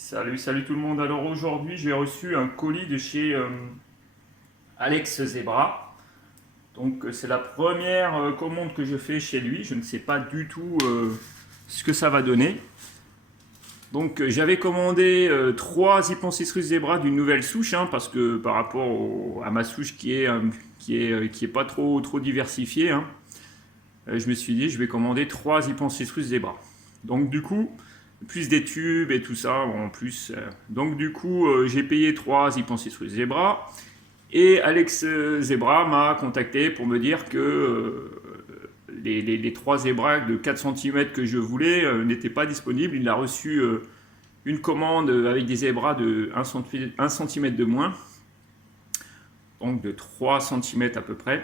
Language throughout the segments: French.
Salut tout le monde. Alors aujourd'hui, j'ai reçu un colis de chez Alex Zebra. Donc c'est la première commande que je fais chez lui. Je ne sais pas du tout ce que ça va donner. Donc j'avais commandé 3 Hypancis Zebra d'une nouvelle souche, hein, parce que par rapport à ma souche qui est pas trop diversifiée, hein, je me suis dit je vais commander 3 Hypancis Zebra. Donc du coup, plus des tubes et tout ça en plus. Donc du coup, j'ai payé 3 Hypancis Zebra. Et Alex Zebra m'a contacté pour me dire que les 3 zébras de 4 cm que je voulais n'étaient pas disponibles. Il a reçu une commande avec des zébras de 1 cm de moins, donc de 3 cm à peu près.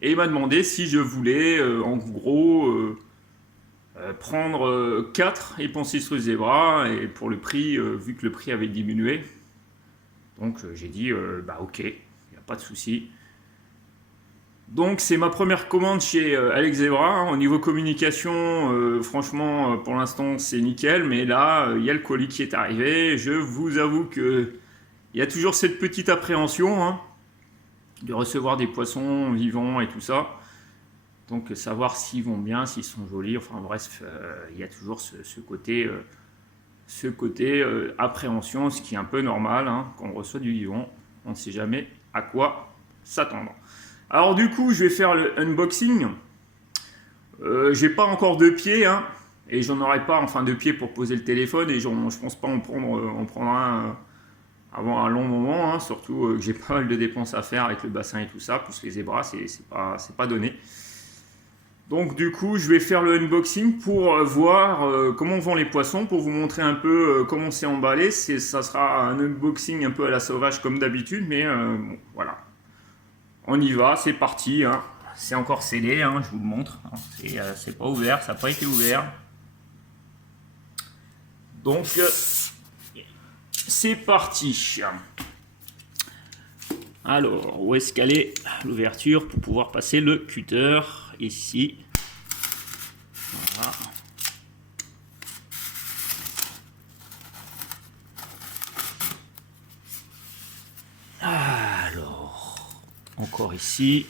Et il m'a demandé si je voulais en gros prendre 4 Hypancis Zebra, et pour le prix, vu que le prix avait diminué. Donc j'ai dit bah ok, il n'y a pas de souci. Donc c'est ma première commande chez Alex Zebra, hein. Au niveau communication, franchement pour l'instant c'est nickel, mais là il y a le colis qui est arrivé. Je vous avoue que il y a toujours cette petite appréhension, hein, de recevoir des poissons vivants et tout ça. Donc savoir s'ils vont bien, s'ils sont jolis, enfin bref, il y a toujours ce côté appréhension, ce qui est un peu normal, hein, quand on reçoit du vivant, on ne sait jamais à quoi s'attendre. Alors du coup, je vais faire le unboxing. J'ai pas encore de pieds, hein, et j'en aurai pas, enfin de pieds pour poser le téléphone, et je pense pas en prendre un avant un long moment, hein, surtout que j'ai pas mal de dépenses à faire avec le bassin et tout ça, plus les zébras, c'est pas donné. Donc du coup, je vais faire le unboxing pour voir comment vont les poissons, pour vous montrer un peu comment c'est emballé. Ça sera un unboxing un peu à la sauvage comme d'habitude, mais bon, voilà. On y va, c'est parti, hein. C'est encore scellé, hein, je vous le montre. C'est pas ouvert, ça n'a pas été ouvert. Donc c'est parti. Alors, où est-ce qu'elle est l'ouverture pour pouvoir passer le cutter? Ici. Voilà. Alors, encore ici.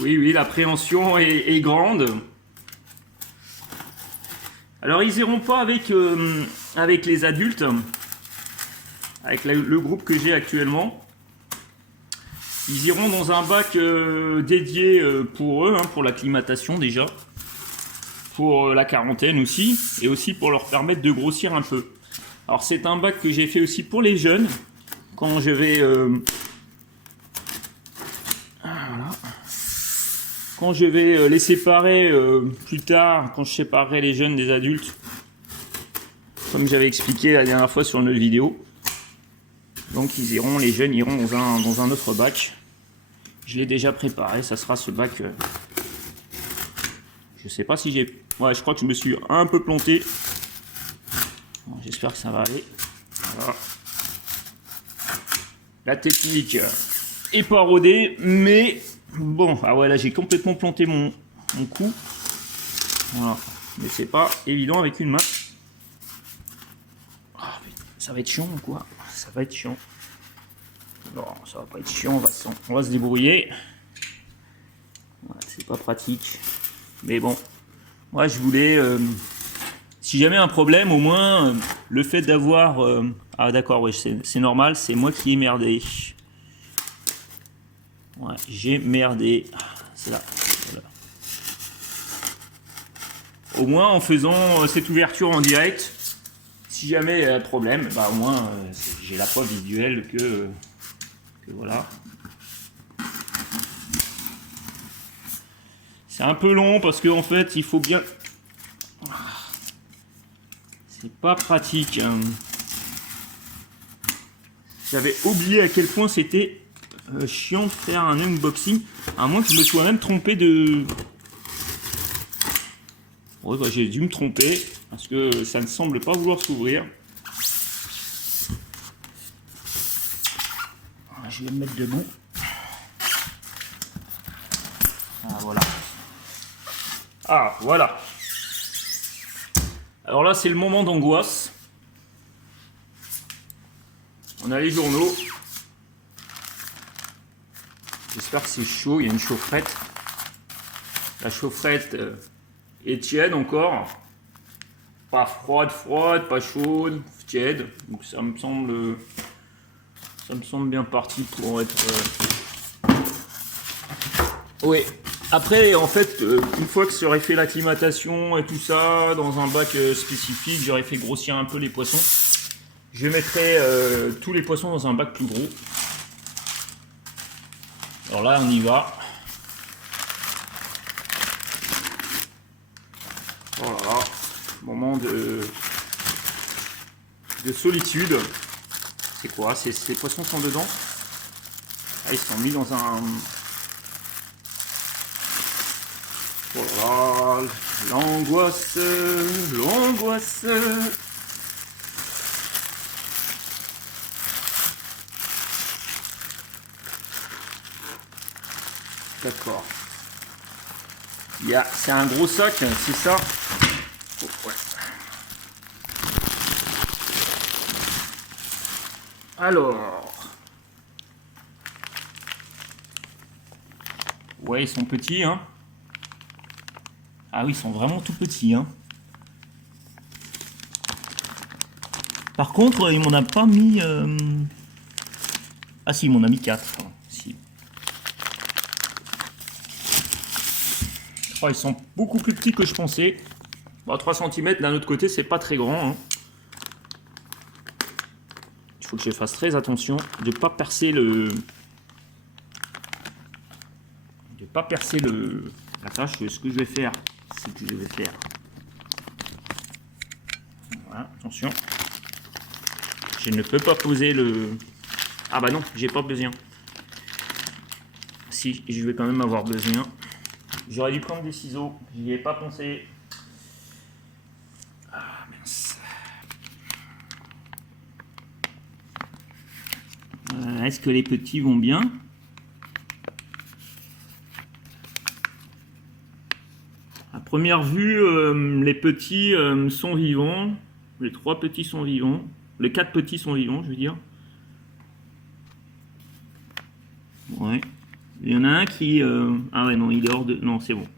Oui, l'appréhension est grande. Alors, ils iront pas avec les adultes, avec le groupe que j'ai actuellement. Ils iront dans un bac dédié pour eux, hein, pour l'acclimatation déjà, pour la quarantaine aussi, et aussi pour leur permettre de grossir un peu. Alors c'est un bac que j'ai fait aussi pour les jeunes, quand je vais voilà. Quand je vais les séparer plus tard, quand je séparerai les jeunes des adultes, comme j'avais expliqué la dernière fois sur une autre vidéo. Donc les jeunes iront dans un autre bac. Je l'ai déjà préparé, ça sera ce bac. Je sais pas si j'ai... Ouais, je crois que je me suis un peu planté. Bon, j'espère que ça va aller. Voilà. La technique est pas rodée, mais bon, ah ouais, là j'ai complètement planté mon cou. Voilà, mais c'est pas évident avec une main. Ah, ça va être chiant ou quoi? Ça va être chiant. Non, ça va pas être chiant, on va se débrouiller. Voilà, c'est pas pratique. Mais bon, moi je voulais, si jamais un problème, au moins le fait d'avoir... ah d'accord, ouais, c'est normal, c'est moi qui ai merdé. Ouais, j'ai merdé. C'est là. Voilà. Au moins en faisant cette ouverture en direct, si jamais il y a un problème, bah au moins j'ai la preuve visuelle que voilà. C'est un peu long parce qu'en fait il faut bien... C'est pas pratique, hein. J'avais oublié à quel point c'était chiant de faire un unboxing, à moins que je me sois même trompé de... Ouais, bah, j'ai dû me tromper parce que ça ne semble pas vouloir s'ouvrir. Je vais me mettre debout. Ah voilà. Ah voilà. Alors là, c'est le moment d'angoisse. On a les journaux. J'espère que c'est chaud, il y a une chaufferette. La chaufferette est tiède encore. Pas froide, pas chaude, tiède. Donc ça me semble bien parti pour être... Oui. Après, en fait, une fois que j'aurai fait l'acclimatation et tout ça, dans un bac spécifique, j'aurais fait grossir un peu les poissons. Je mettrai tous les poissons dans un bac plus gros. Alors là, on y va. Voilà, moment de solitude. C'est quoi? Ces poissons sont dedans? Ah, ils sont mis dans un... Voilà, l'angoisse, l'angoisse. D'accord. C'est un gros sac, c'est ça? Oh, ouais. Alors. Ouais, ils sont petits, hein. Ah oui, ils sont vraiment tout petits, hein. Par contre, il m'en a pas mis... Ah si, il m'en a mis 4. Si. Oh, ils sont beaucoup plus petits que je pensais. Bon, 3 cm d'un autre côté, c'est pas très grand, hein. Il faut que je fasse très attention de ne pas percer la tâche. Ce que je vais faire, c'est que je vais faire... Voilà, attention. Je ne peux pas poser le... Ah bah non, j'ai pas besoin. Si, je vais quand même avoir besoin. J'aurais dû prendre des ciseaux, j'y ai pas pensé. Ah mince. Est-ce que les petits vont bien? À première vue, les petits sont vivants. Les 3 petits sont vivants. Les 4 petits sont vivants, je veux dire. Ouais. Il y en a un qui... Ah ouais, non, il est hors de... Non, c'est bon.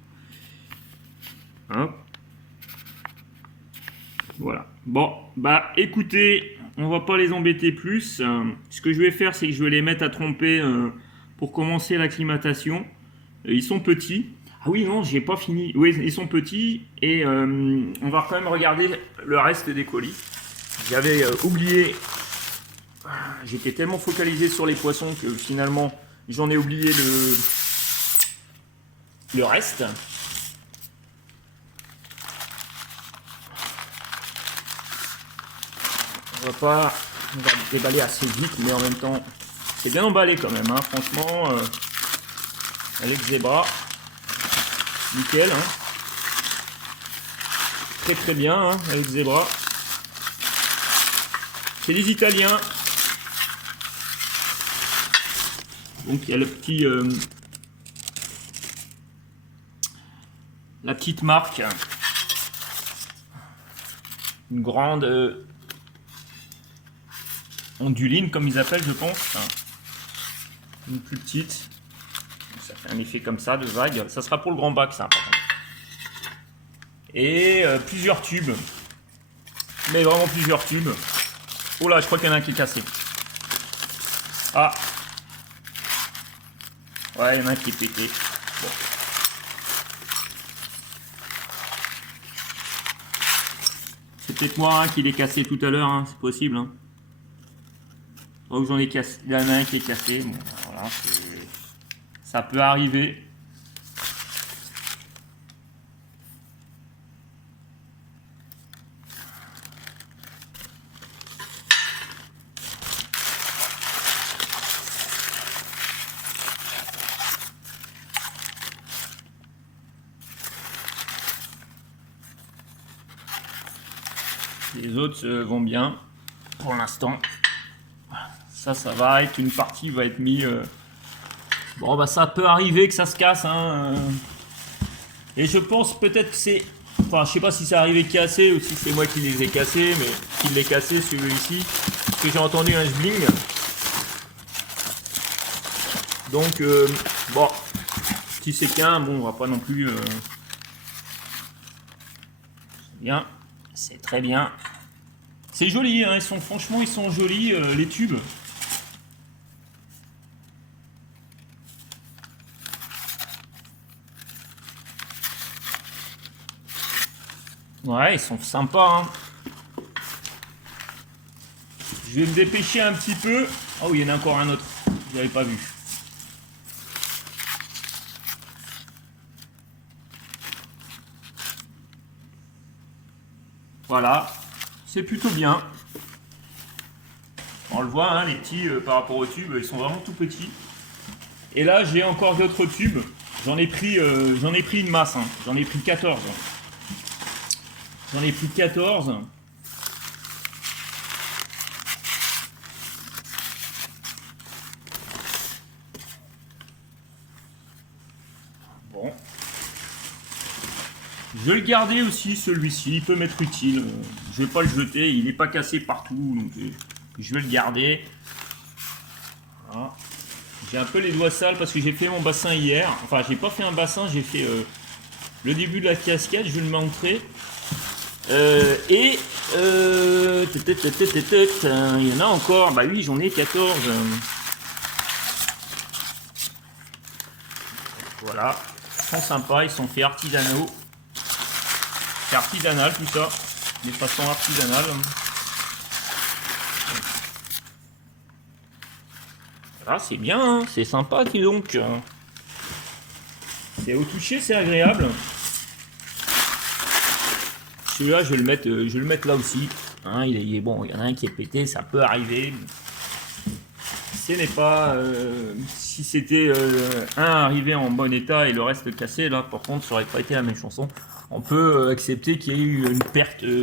Hop. Voilà. Bon, bah écoutez, on va pas les embêter plus. Ce que je vais faire, c'est que je vais les mettre à tromper pour commencer l'acclimatation. Ils sont petits. Ah oui, non, j'ai pas fini. Oui, ils sont petits et on va quand même regarder le reste des colis. J'avais oublié... J'étais tellement focalisé sur les poissons que finalement, j'en ai oublié le reste. On va déballer assez vite, mais en même temps, c'est bien emballé quand même, hein. Franchement, avec Zebra, nickel, hein. Très bien, hein, avec Zebra. C'est les Italiens. Donc il y a le petit, la petite marque, une grande onduline comme ils appellent, je pense, une plus petite. Ça fait un effet comme ça de vague. Ça sera pour le grand bac, ça, par contre. Et plusieurs tubes, mais vraiment plusieurs tubes. Oh là, je crois qu'il y en a un qui est cassé. Ah. Ouais, il y en a un qui est pété. Bon. C'est peut-être moi qui l'ai cassé tout à l'heure, hein, c'est possible. Hein. Oh, j'en ai cassé. Il y en a un qui est cassé. Bon, voilà, ça peut arriver. Les autres vont bien pour l'instant. Ça va être une partie va être mise. Bon bah ça peut arriver que ça se casse. Hein, et je pense peut-être que c'est Enfin, je sais pas si ça arrivait cassé ou si c'est moi qui les ai cassés, mais qui l'ai cassé celui-ci. Parce que j'ai entendu un bling. Donc, bon, si c'est qu'un, bon, on va pas non plus. Bien, c'est très bien. C'est joli, hein, franchement, ils sont jolis, les tubes. Ouais, ils sont sympas, hein. Je vais me dépêcher un petit peu. Oh, il y en a encore un autre. Je l'avais pas vu. Voilà, c'est plutôt bien. On le voit, hein, les petits par rapport aux tubes, ils sont vraiment tout petits. Et là, j'ai encore d'autres tubes. J'en ai pris une masse. Hein. J'en ai pris 14. J'en ai pris 14. Bon. Je vais le garder aussi, celui-ci. Il peut m'être utile. Je vais pas le jeter. Il n'est pas cassé partout. Donc je vais le garder. Voilà. J'ai un peu les doigts sales parce que j'ai fait mon bassin hier. Enfin, j'ai pas fait un bassin. J'ai fait le début de la cascade. Je vais le montrer. Il y en a encore. Bah oui, j'en ai 14. Voilà. Ils sont sympas. Ils sont faits artisanaux. C'est artisanal tout ça. De façon artisanale. Voilà, c'est bien. Hein, c'est sympa, dis donc. C'est au toucher, c'est agréable. Celui-là, je vais le mettre là aussi. Hein, il est bon. Il y en a un qui est pété, ça peut arriver. Ce n'est pas. Si c'était un arrivé en bon état et le reste cassé, là, par contre, ça aurait pas été la même chanson. On peut accepter qu'il y ait eu une perte de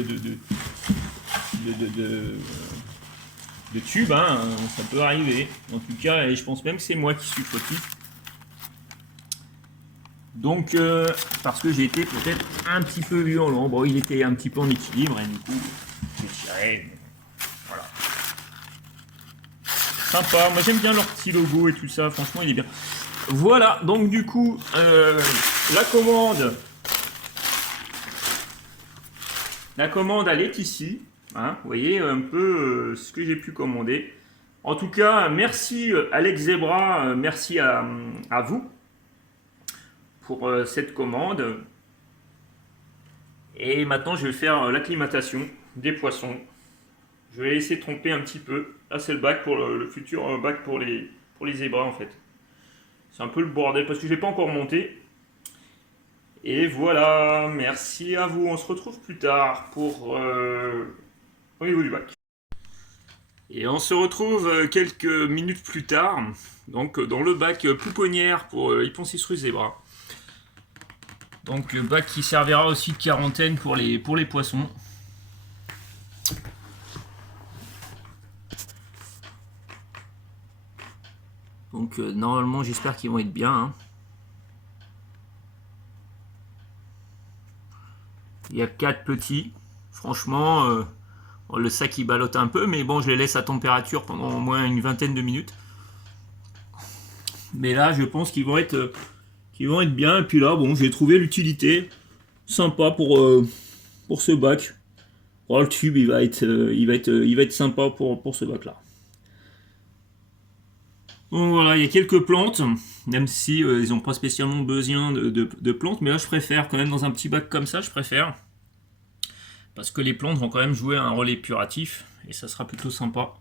tube, hein, ça peut arriver. En tout cas, et je pense même que c'est moi qui suis fautif. Donc, parce que j'ai été peut-être un petit peu violent. Bon, il était un petit peu en équilibre et du coup, j'ai tiré. Voilà. Sympa. Moi, j'aime bien leur petit logo et tout ça. Franchement, il est bien. Voilà. Donc, du coup, la commande. La commande, elle est ici. Hein, vous voyez un peu ce que j'ai pu commander. En tout cas, merci Alex Zebra. Merci à vous pour cette commande. Et maintenant, je vais faire l'acclimatation des poissons. Je vais laisser tromper un petit peu. Là, c'est le bac pour le futur bac pour les zébras, en fait. C'est un peu le bordel parce que je n'ai pas encore monté. Et voilà, merci à vous. On se retrouve plus tard pour au niveau du bac. Et on se retrouve quelques minutes plus tard, donc dans le bac pouponnière pour Hiponcisrus zebra. Donc le bac qui servira aussi de quarantaine pour les poissons. Donc normalement j'espère qu'ils vont être bien. Hein. Il y a 4 petits. Franchement, le sac il ballotte un peu, mais bon, je les laisse à température pendant au moins une vingtaine de minutes. Mais là, je pense qu'ils vont être bien. Et puis là, bon, j'ai trouvé l'utilité sympa pour ce bac. Oh, le tube, il va être sympa pour ce bac là. Donc voilà, il y a quelques plantes, même si ils n'ont pas spécialement besoin de plantes, mais là je préfère quand même dans un petit bac comme ça, je préfère. Parce que les plantes vont quand même jouer un relais puratif, et ça sera plutôt sympa.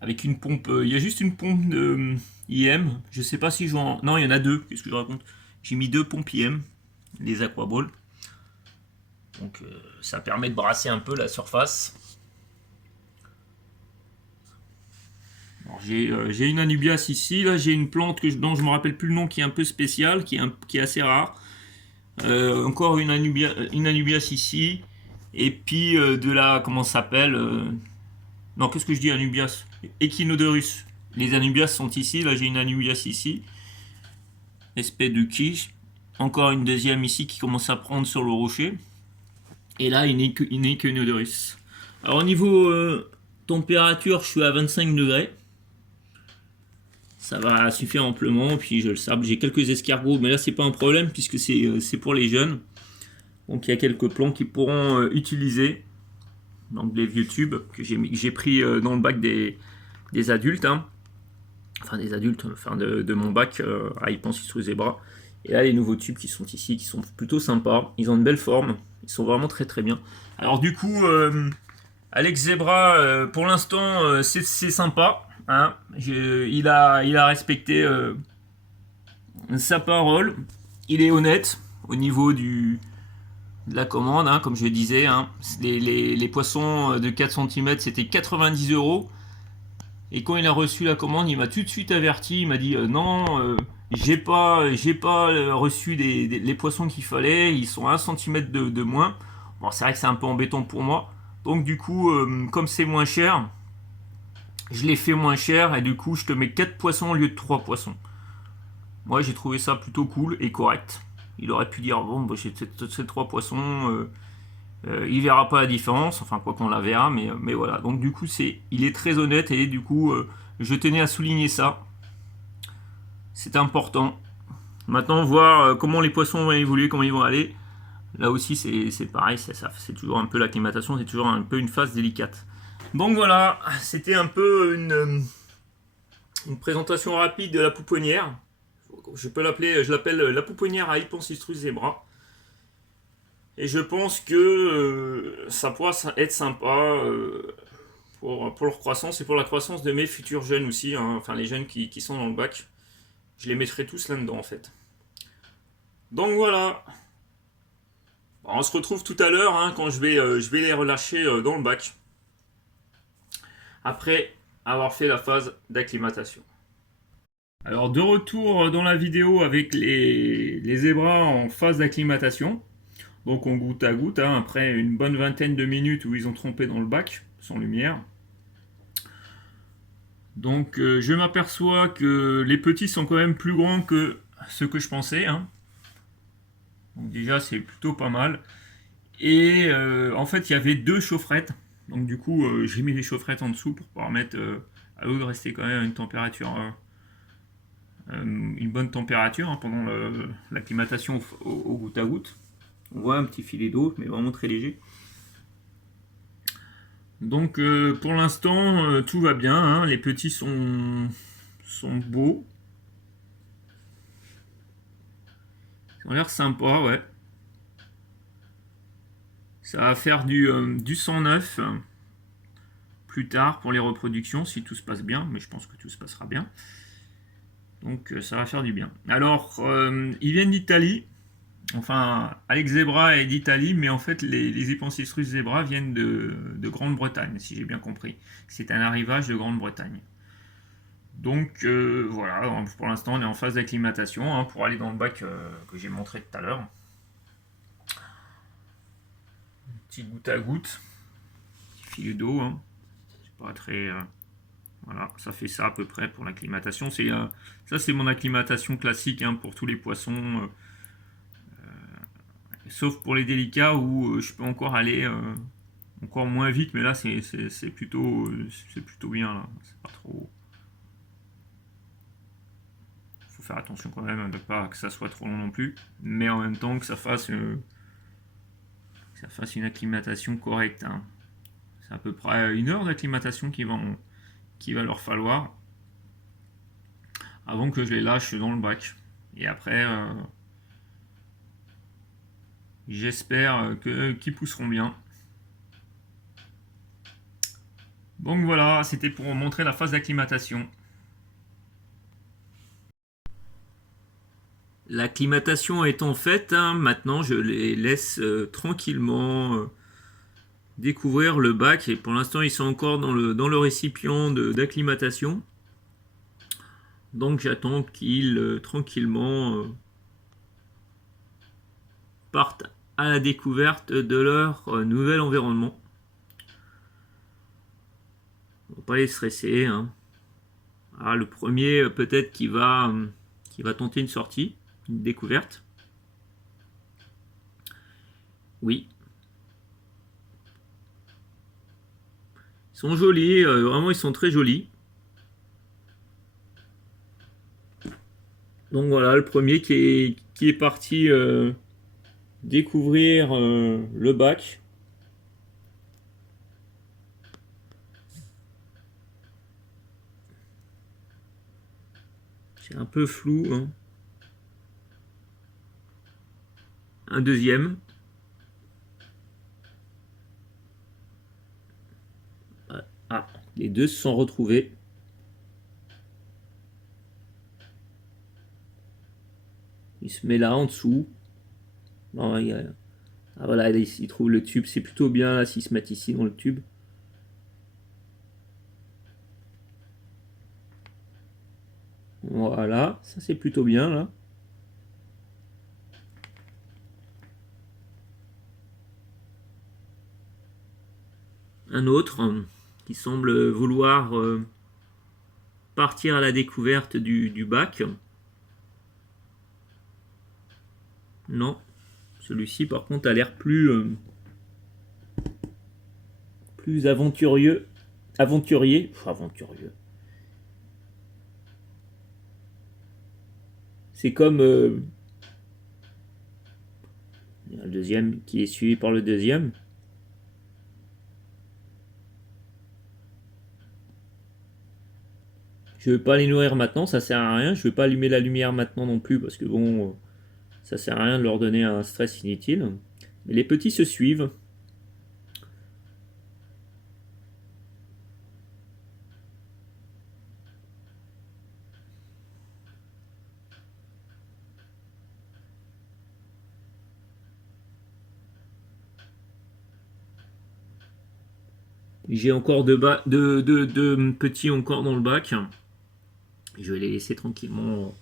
Avec une pompe, il y a juste une pompe de IM, je sais pas si je en... Non, il y en a deux, qu'est-ce que je raconte? J'ai mis 2 pompes IM, les Aquaballs. Donc ça permet de brasser un peu la surface. J'ai une anubias ici, là j'ai une plante dont je ne me rappelle plus le nom qui est un peu spéciale, qui est assez rare. Encore une anubias ici, et puis de la, comment ça s'appelle non, qu'est-ce que je dis, anubias? Echinodorus. Les anubias sont ici, là j'ai une anubias ici, espèce de quiche. Encore une deuxième ici qui commence à prendre sur le rocher. Et là, il n'est que nodorus. Alors, au niveau température, je suis à 25 degrés. Ça va suffire amplement. Puis je le sable. J'ai quelques escargots, mais là, c'est pas un problème puisque c'est pour les jeunes. Donc, il y a quelques plants qui pourront utiliser. Donc, des vieux tubes que j'ai pris dans le bac des adultes. Hein. Enfin, des adultes, enfin de mon bac à y penser sous zébra. Et là, les nouveaux tubes qui sont ici, qui sont plutôt sympas. Ils ont une belle forme. Ils sont vraiment très très bien. Alors, du coup, Alex Zebra, pour l'instant, c'est sympa. Hein. Il a respecté sa parole. Il est honnête au niveau de la commande, hein, comme je disais. Hein. Les poissons de 4 cm, c'était 90 euros. Et quand il a reçu la commande, il m'a tout de suite averti. Il m'a dit non, j'ai pas reçu les poissons qu'il fallait. Ils sont à 1 cm de moins. Bon, c'est vrai que c'est un peu embêtant pour moi. Donc du coup, comme c'est moins cher, je l'ai fait moins cher. Et du coup, je te mets 4 poissons au lieu de 3 poissons. Moi, j'ai trouvé ça plutôt cool et correct. Il aurait pu dire, bon, bah, j'ai ces 3 poissons. Il verra pas la différence, enfin quoi qu'on la verra, mais voilà. Donc du coup, il est très honnête et du coup, je tenais à souligner ça. C'est important. Maintenant, voir comment les poissons vont évoluer, comment ils vont aller. Là aussi, c'est pareil, c'est toujours un peu l'acclimatation, c'est toujours un peu une phase délicate. Donc voilà, c'était un peu une présentation rapide de la pouponnière. Je l'appelle la pouponnière à Hypancystrus zebra. Et je pense que ça pourra être sympa pour leur croissance et pour la croissance de mes futurs jeunes aussi, hein, enfin les jeunes qui sont dans le bac. Je les mettrai tous là-dedans en fait. Donc voilà. Bon, on se retrouve tout à l'heure hein, quand je vais les relâcher dans le bac. Après avoir fait la phase d'acclimatation. Alors de retour dans la vidéo avec les zébras en phase d'acclimatation. Donc on goutte à goutte, hein, après une bonne vingtaine de minutes où ils ont trempé dans le bac, sans lumière. Donc je m'aperçois que les petits sont quand même plus grands que ce que je pensais. Hein. Donc déjà c'est plutôt pas mal. Et en fait il y avait 2 chaufferettes. Donc du coup j'ai mis les chaufferettes en dessous pour pouvoir mettre à l'eau de rester quand même à une température, une bonne température hein, pendant l'acclimatation au goutte à goutte. On voit un petit filet d'eau, mais vraiment très léger. Donc pour l'instant, tout va bien. Hein. Les petits sont beaux. Ils ont l'air sympas, ouais. Ça va faire du 109 plus tard pour les reproductions, si tout se passe bien. Mais je pense que tout se passera bien. Donc ça va faire du bien. Alors, ils viennent d'Italie. Enfin, Alex Zebra est d'Italie, mais en fait, les Hypancystrus zebra viennent de Grande-Bretagne, si j'ai bien compris. C'est un arrivage de Grande-Bretagne. Donc voilà, pour l'instant, on est en phase d'acclimatation hein, pour aller dans le bac que j'ai montré tout à l'heure. Petit goutte à goutte, petit filet d'eau. Hein. C'est pas très. Voilà, ça fait ça à peu près pour l'acclimatation. Ça, c'est mon acclimatation classique hein, pour tous les poissons. Sauf pour les délicats où je peux encore aller encore moins vite, mais là c'est plutôt bien là. C'est pas trop. Faut faire attention quand même de pas que ça soit trop long non plus, mais en même temps que ça fasse une acclimatation correcte. Hein. C'est à peu près 1 heure d'acclimatation qui va leur falloir avant que je les lâche dans le bac. Et après j'espère qu'ils pousseront bien. Donc voilà, c'était pour montrer la phase d'acclimatation. L'acclimatation étant faite, hein, maintenant je les laisse tranquillement découvrir le bac. Et pour l'instant, ils sont encore dans le récipient d'acclimatation. Donc j'attends qu'ils tranquillement partent à la découverte de leur nouvel environnement. On ne va pas les stresser. Hein. Ah, le premier, peut-être qui va tenter une sortie, une découverte. Oui. Ils sont jolis, vraiment ils sont très jolis. Donc voilà, le premier qui est parti découvrir le bac. C'est un peu flou, hein. Un deuxième. Ah, les deux se sont retrouvés. Il se met là en dessous. Non, ah voilà, il trouve le tube. C'est plutôt bien là s'ils se mettent ici dans le tube. Voilà, ça c'est plutôt bien là. Un autre qui semble vouloir partir à la découverte du bac. Non, celui-ci par contre a l'air plus aventurier. Aventurieux. C'est comme le deuxième qui est suivi par le deuxième. Je vais pas les nourrir maintenant, ça sert à rien. Je vais pas allumer la lumière maintenant non plus parce que bon, ça sert à rien de leur donner un stress inutile. Mais les petits se suivent. J'ai encore deux petits encore dans le bac. Je vais les laisser tranquillement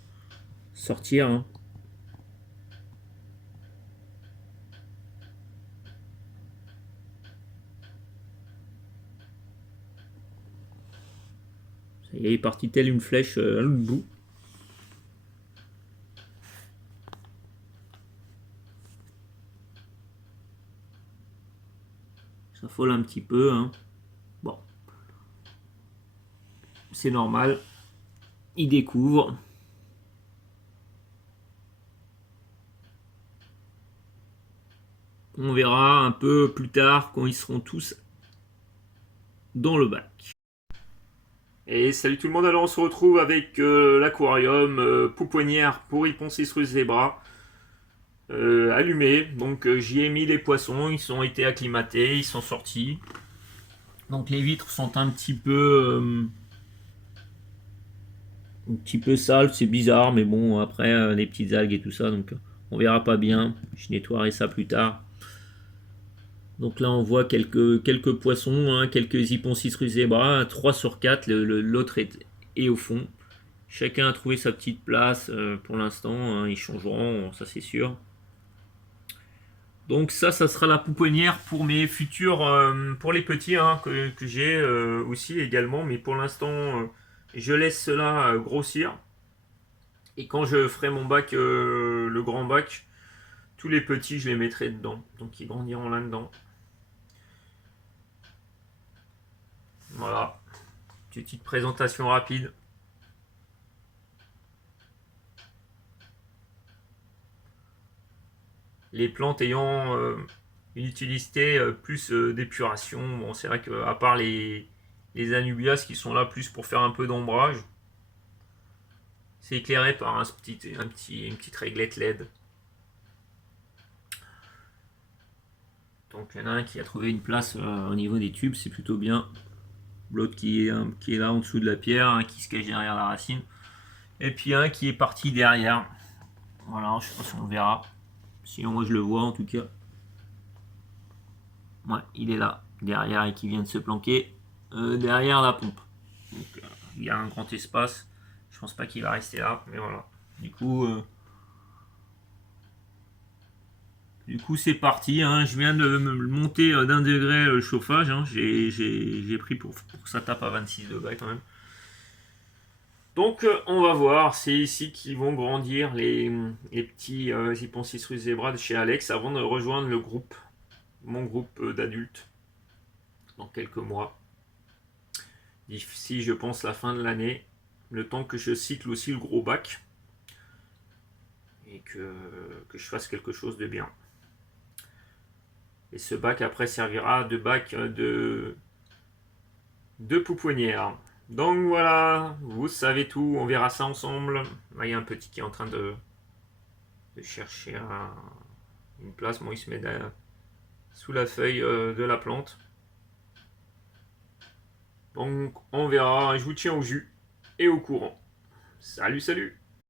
sortir, hein. Ça y est, il est parti telle une flèche à l'autre bout. Ça frôle un petit peu, hein. Bon, c'est normal. Il découvre. On verra un peu plus tard quand ils seront tous dans le bac. Et salut tout le monde, alors on se retrouve avec l'aquarium pouponnière pour Hyponcis zebra allumé. Donc j'y ai mis les poissons, ils ont été acclimatés, ils sont sortis. Donc les vitres sont un petit peu sales, c'est bizarre, mais bon après les petites algues et tout ça, donc on verra pas bien. Je nettoierai ça plus tard. Donc là on voit quelques poissons, hein, quelques Hyponcis zebra, 3 sur 4, l'autre est au fond. Chacun a trouvé sa petite place pour l'instant, hein, ils changeront, ça c'est sûr. Donc ça sera la pouponnière pour mes futurs, pour les petits hein, que j'ai aussi également, mais pour l'instant je laisse cela grossir. Et quand je ferai mon bac, le grand bac, tous les petits je les mettrai dedans, donc ils grandiront là-dedans. Voilà, petite présentation rapide. Les plantes ayant une utilité plus d'épuration. Bon, c'est vrai qu'à part les anubias qui sont là plus pour faire un peu d'ombrage, c'est éclairé par une petite réglette LED. Donc il y en a un qui a trouvé une place au niveau des tubes, c'est plutôt bien. L'autre qui est là en dessous de la pierre, hein, qui se cache derrière la racine. Et puis un qui est parti derrière. Voilà, je pense qu'on verra. Sinon moi je le vois en tout cas. Ouais, il est là, derrière et qui vient de se planquer derrière la pompe. Donc il y a un grand espace. Je pense pas qu'il va rester là, mais voilà. Du coup c'est parti, hein. Je viens de me monter d'un degré le chauffage, hein. J'ai pris pour que ça tape à 26 degrés quand même. Donc on va voir, c'est ici qu'ils vont grandir les petits Hyponcis zebra de chez Alex avant de rejoindre mon groupe d'adultes dans quelques mois. d'ici, je pense, la fin de l'année, le temps que je cycle aussi le gros bac et que je fasse quelque chose de bien. Et ce bac après servira de bac de pouponnière. Donc voilà, vous savez tout, on verra ça ensemble. Là, il y a un petit qui est en train de chercher une place. Bon, il se met sous la feuille de la plante. Donc on verra, je vous tiens au jus et au courant. Salut, salut!